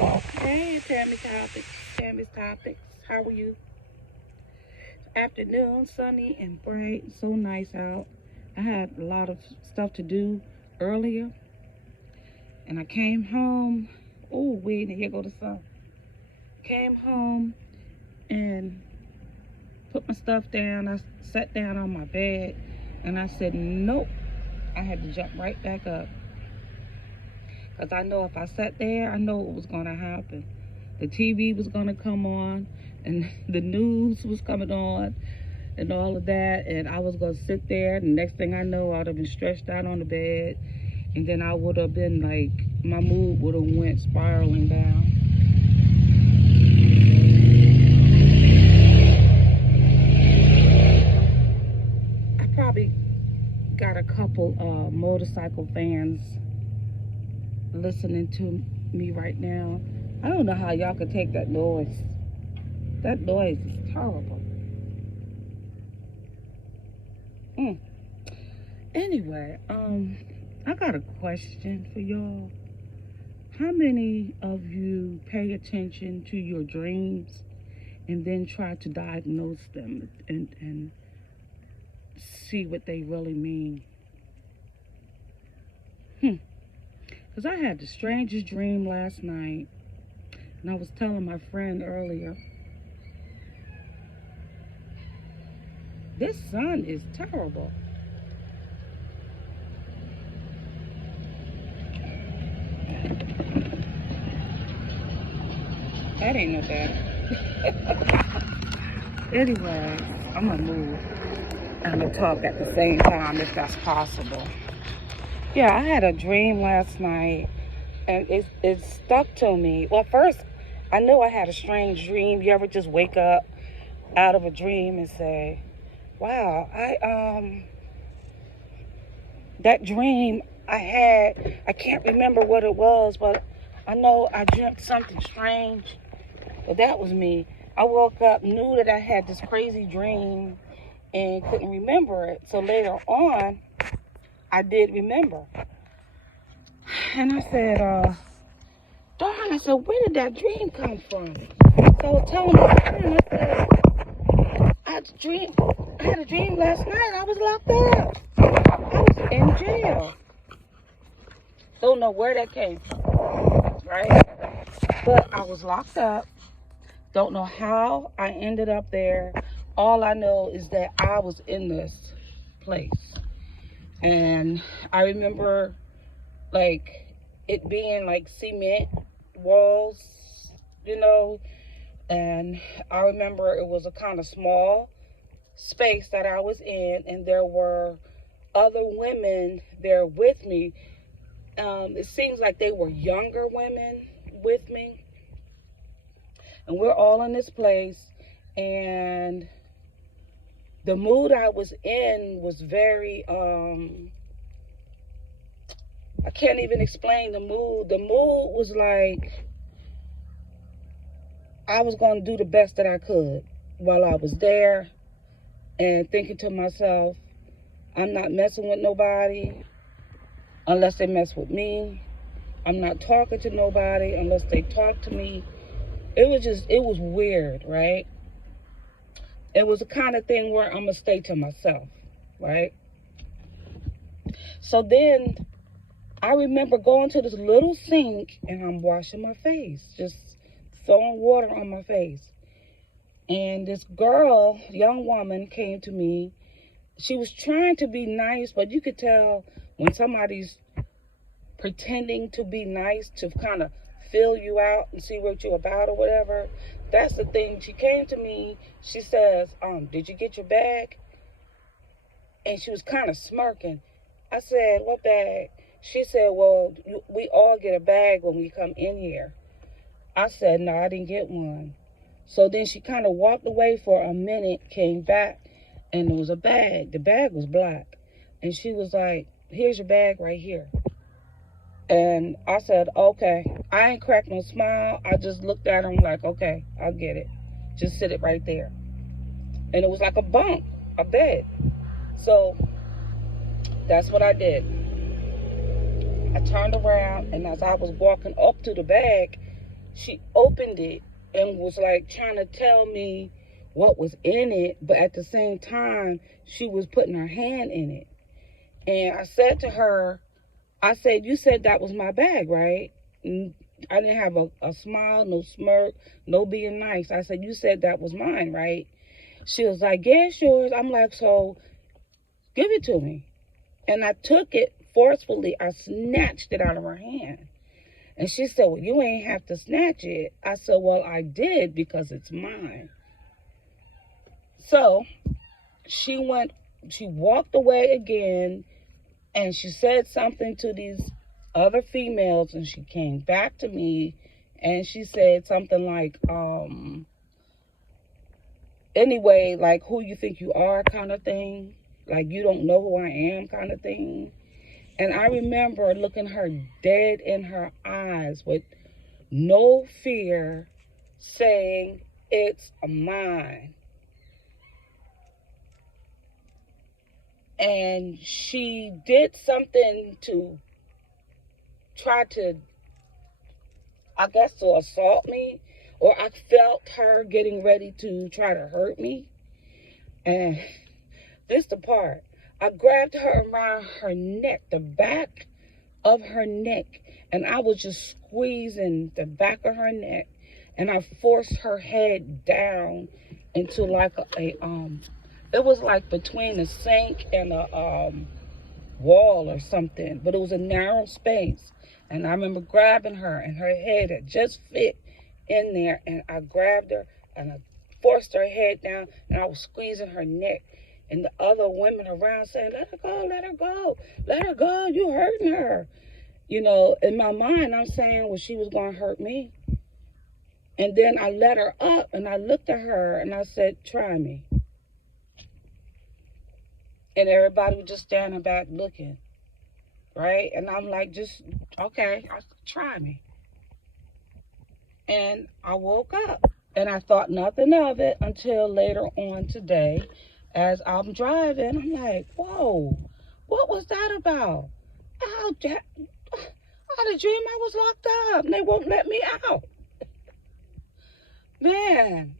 Hey, Tammy's Topics. How are you? Afternoon, sunny and bright. So nice out. I had a lot of stuff to do earlier, and I came home. Oh, wait, here go the sun. Came home and put my stuff down. I sat down on my bed, and I said, nope. I had to jump right back up. Because I know if I sat there, I know what was going to happen. The TV was going to come on, and the news was coming on, and all of that. And I was going to sit there. The next thing I know, I would have been stretched out on the bed. And then I would have been like, my mood would have went spiraling down. I probably got a couple motorcycle fans listening to me right now. I don't know how y'all can take that noise. That noise is terrible. Anyway, I got a question for y'all. How many of you pay attention to your dreams and then try to diagnose them and see what they really mean? Because I had the strangest dream last night, and I was telling my friend earlier, this sun is terrible. That ain't no bad. Anyway, I'm gonna move and I'm gonna talk at the same time if that's possible. Yeah, I had a dream last night, and it stuck to me. Well, first, I knew I had a strange dream. You ever just wake up out of a dream and say, wow, that dream I had, I can't remember what it was, but I know I dreamt something strange. But that was me. I woke up, knew that I had this crazy dream, and couldn't remember it. So later on, I did remember. And I said, darn, I said, where did that dream come from? So I was telling my friend, I said, I had a dream last night. I was locked up. I was in jail. Don't know where that came from, right? But I was locked up. Don't know how I ended up there. All I know is that I was in this place. And I remember like it being like cement walls, and I remember it was a kind of small space that I was in, and there were other women there with me. It seems like they were younger women with me, and we're all in this place, and the mood I was in was very, I can't even explain the mood. The mood was like I was going to do the best that I could while I was there, and thinking to myself, I'm not messing with nobody unless they mess with me. I'm not talking to nobody unless they talk to me. It was weird, right? It was the kind of thing where I'm going to stay to myself, right? So then I remember going to this little sink and I'm washing my face, just throwing water on my face. And this girl, young woman, came to me. She was trying to be nice, but you could tell when somebody's pretending to be nice to kind of fill you out and see what you're about or whatever. That's the thing. She came to me. She says, did you get your bag? And she was kind of smirking. I said, what bag? She said, well, we all get a bag when we come in here. I said, no, I didn't get one. So then she kind of walked away for a minute, came back, and there was a bag. The bag was black. And she was like, here's your bag right here. And I said, okay. I ain't cracked no smile. I just looked at him like, okay, I'll get it. Just sit it right there. And it was like a bunk, a bed. So that's what I did. I turned around, and as I was walking up to the bag, she opened it and was like trying to tell me what was in it, but at the same time, she was putting her hand in it. And I said to her, I said, you said that was my bag, right? And I didn't have a smile, no smirk, no being nice. I said, you said that was mine, right? She was like, yeah, it's yours. I'm like, so give it to me. And I took it forcefully. I snatched it out of her hand. And she said, well, you ain't have to snatch it. I said, well, I did because it's mine. So she walked away again, and she said something to these other females, and she came back to me, and she said something like, anyway, like, who you think you are kind of thing. Like, you don't know who I am kind of thing. And I remember looking her dead in her eyes with no fear, saying, it's mine. And she did something to try to, I guess, to assault me. Or I felt her getting ready to try to hurt me. And this the part. I grabbed her around her neck, the back of her neck. And I was just squeezing the back of her neck. And I forced her head down into like it was like between a sink and a wall or something. But it was a narrow space. And I remember grabbing her, and her head had just fit in there. And I grabbed her and I forced her head down, and I was squeezing her neck. And the other women around saying, let her go, let her go, let her go, you hurting her. You know, in my mind, I'm saying, well, she was going to hurt me. And then I let her up, and I looked at her, and I said, try me. And everybody was just standing back looking, right? And I'm like, just, okay, try me. And I woke up, and I thought nothing of it until later on today. As I'm driving, I'm like, whoa, what was that about? I had a dream I was locked up, and they won't let me out. Man.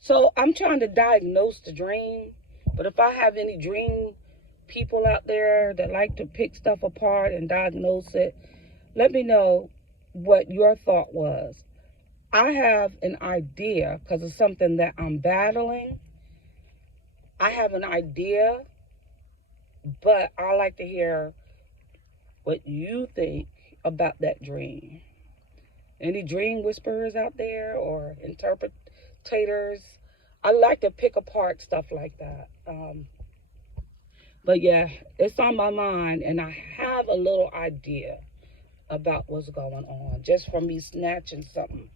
So I'm trying to diagnose the dream. But if I have any dream people out there that like to pick stuff apart and diagnose it, let me know what your thought was. I have an idea because it's something that I'm battling. I have an idea, but I like to hear what you think about that dream. Any dream whisperers out there or interpretators? I like to pick apart stuff like that. But yeah, it's on my mind, and I have a little idea about what's going on just from me snatching something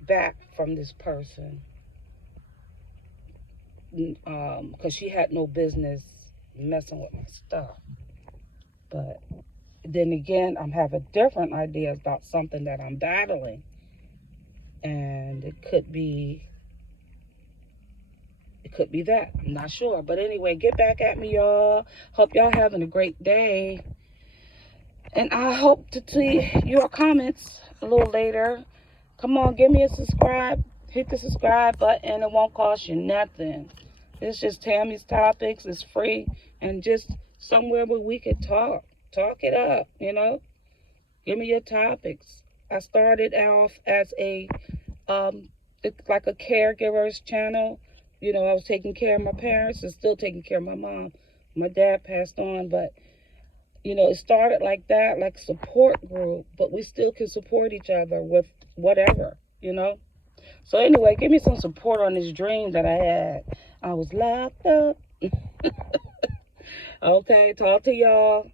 back from this person. Because she had no business messing with my stuff. But then again, I'm having different ideas about something that I'm battling. And it could be that. I'm not sure. But anyway, get back at me, y'all. Hope y'all having a great day. And I hope to see your comments a little later. Come on, give me a subscribe. Hit the subscribe button. It won't cost you nothing. It's just Tammy's Topics. It's free. And just somewhere where we could talk. Talk it up, you know. Give me your topics. I started off as a, like a caregiver's channel. You know, I was taking care of my parents and still taking care of my mom. My dad passed on, but, you know, it started like that, like a support group. But we still can support each other with whatever, you know. So anyway, give me some support on this dream that I had. I was locked up. Okay, talk to y'all.